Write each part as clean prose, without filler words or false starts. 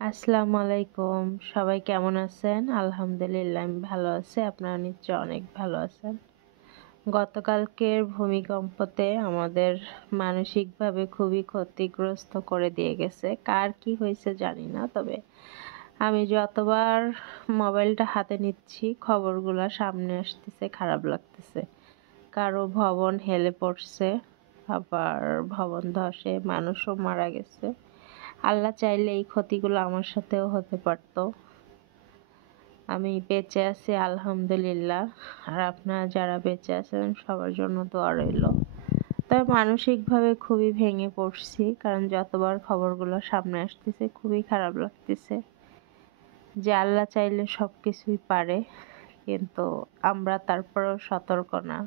আসসালামু আলাইকুম। সবাই কেমন আছেন? আলহামদুলিল্লাহ আমি ভালো আছি। আপনারা নিশ্চয়ই অনেক ভালো আছেন। গতকালকের ভূমিকম্পতে আমাদের মানসিকভাবে খুবই ক্ষতিগ্রস্ত করে দিয়ে গেছে। কার কি হয়েছে জানি না, তবে আমি যতবার মোবাইলটা হাতে নিচ্ছি খবরগুলো সামনে আসতেছে, খারাপ লাগতেছে। কারো ভবন হেলে পড়ছে, আবার ভবন ধসে মানুষও মারা গেছে। আল্লাহ চাইলে এই ক্ষতিগুলো আমার সাথেও হতে পারতো। আমি বেঁচে আছি আলহামদুলিল্লাহ। আর আপনারা যারা বেঁচে আছেন সবার জন্য দোয়া রইল। তবে মানসিকভাবে খুবই ভেঙে পড়ছি, কারণ যতবার খবরগুলো সামনে আসতেছে খুবই খারাপ লাগতেছে যে আল্লাহ চাইলে সব কিছুই পারে, কিন্তু আমরা তারপরেও সতর্ক না।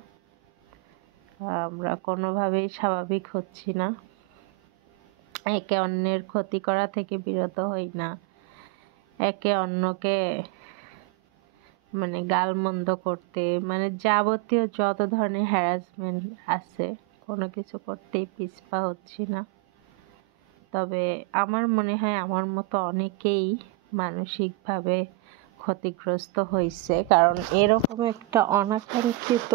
আমরা কোনোভাবেই স্বাভাবিক হচ্ছি না, একে অন্যের ক্ষতি করা থেকে বিরত হই না, একে অন্যকে গালমন্দ করতে, যাবতীয় যত ধরনের হ্যারাসমেন্ট আছে কোনো কিছু করতেই পিছপা হচ্ছি না। তবে আমার মনে হয় আমার মতো অনেকেই মানসিকভাবে ক্ষতিগ্রস্ত হয়েছে, কারণ এরকম একটা অনাকাঙ্ক্ষিত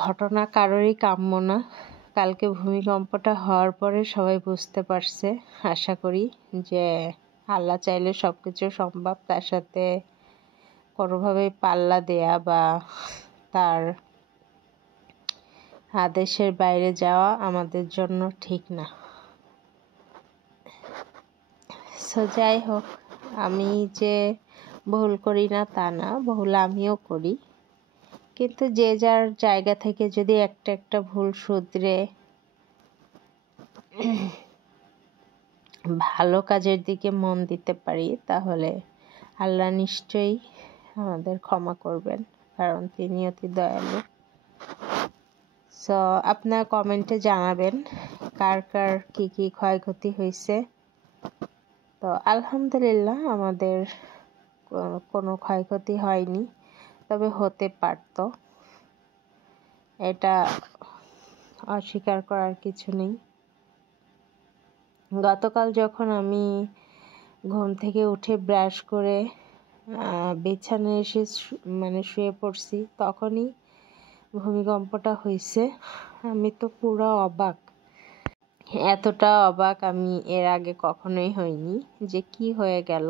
ঘটনা কারোরই কাম্য না। কালকে ভূমিকম্পটা হওয়ার পরে সবাই বুঝতে পারছে, আশা করি, যে আল্লাহ চাইলে সব কিছু সম্ভব। তার সাথে কোনোভাবে পাল্লা দেয়া বা তার আদেশের বাইরে যাওয়া আমাদের জন্য ঠিক না। যাই হোক, আমি যে ভুল করি না তা না, ভুল আমিও করি, কিন্তু যে যার জায়গা থেকে যদি একটা একটা ভুল শুধরে ভালো কাজের দিকে মন দিতে পারি, তাহলে আল্লাহ নিশ্চয়ই আমাদের ক্ষমা করবেন, কারণ তিনি অতি দয়ালু। সো আপনারা কমেন্টে জানাবেন কার কার কি কি ক্ষয়ক্ষতি হয়েছে। তো আলহামদুলিল্লাহ আমাদের কোনো ক্ষয়ক্ষতি হয়নি, তবে হতে পারত, এটা অস্বীকার করার কিছু নেই। গতকাল যখন আমি ঘুম থেকে উঠে ব্রাশ করে বিছানায় এসে শুয়ে পড়ছি, তখনই ভূমিকম্পটা হয়েছে। আমি তো পুরো অবাক, এতটা অবাক আমি এর আগে কখনোই হইনি যে কি হয়ে গেল।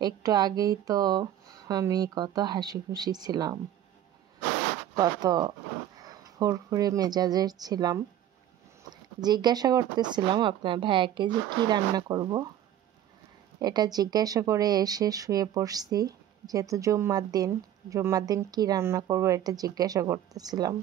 একটু আগেই তো আমি কত হাসি খুশি ছিলাম, কত ফুরফুরে মেজাজের ছিলাম। জিজ্ঞাসা করতেছিলাম আপনার ভাইয়াকে যে কি রান্না করব, এটা জিজ্ঞাসা করে এসে শুয়ে পড়ছি। যেহেতু জুম্মার দিন কি রান্না করব এটা জিজ্ঞাসা করতেছিলাম।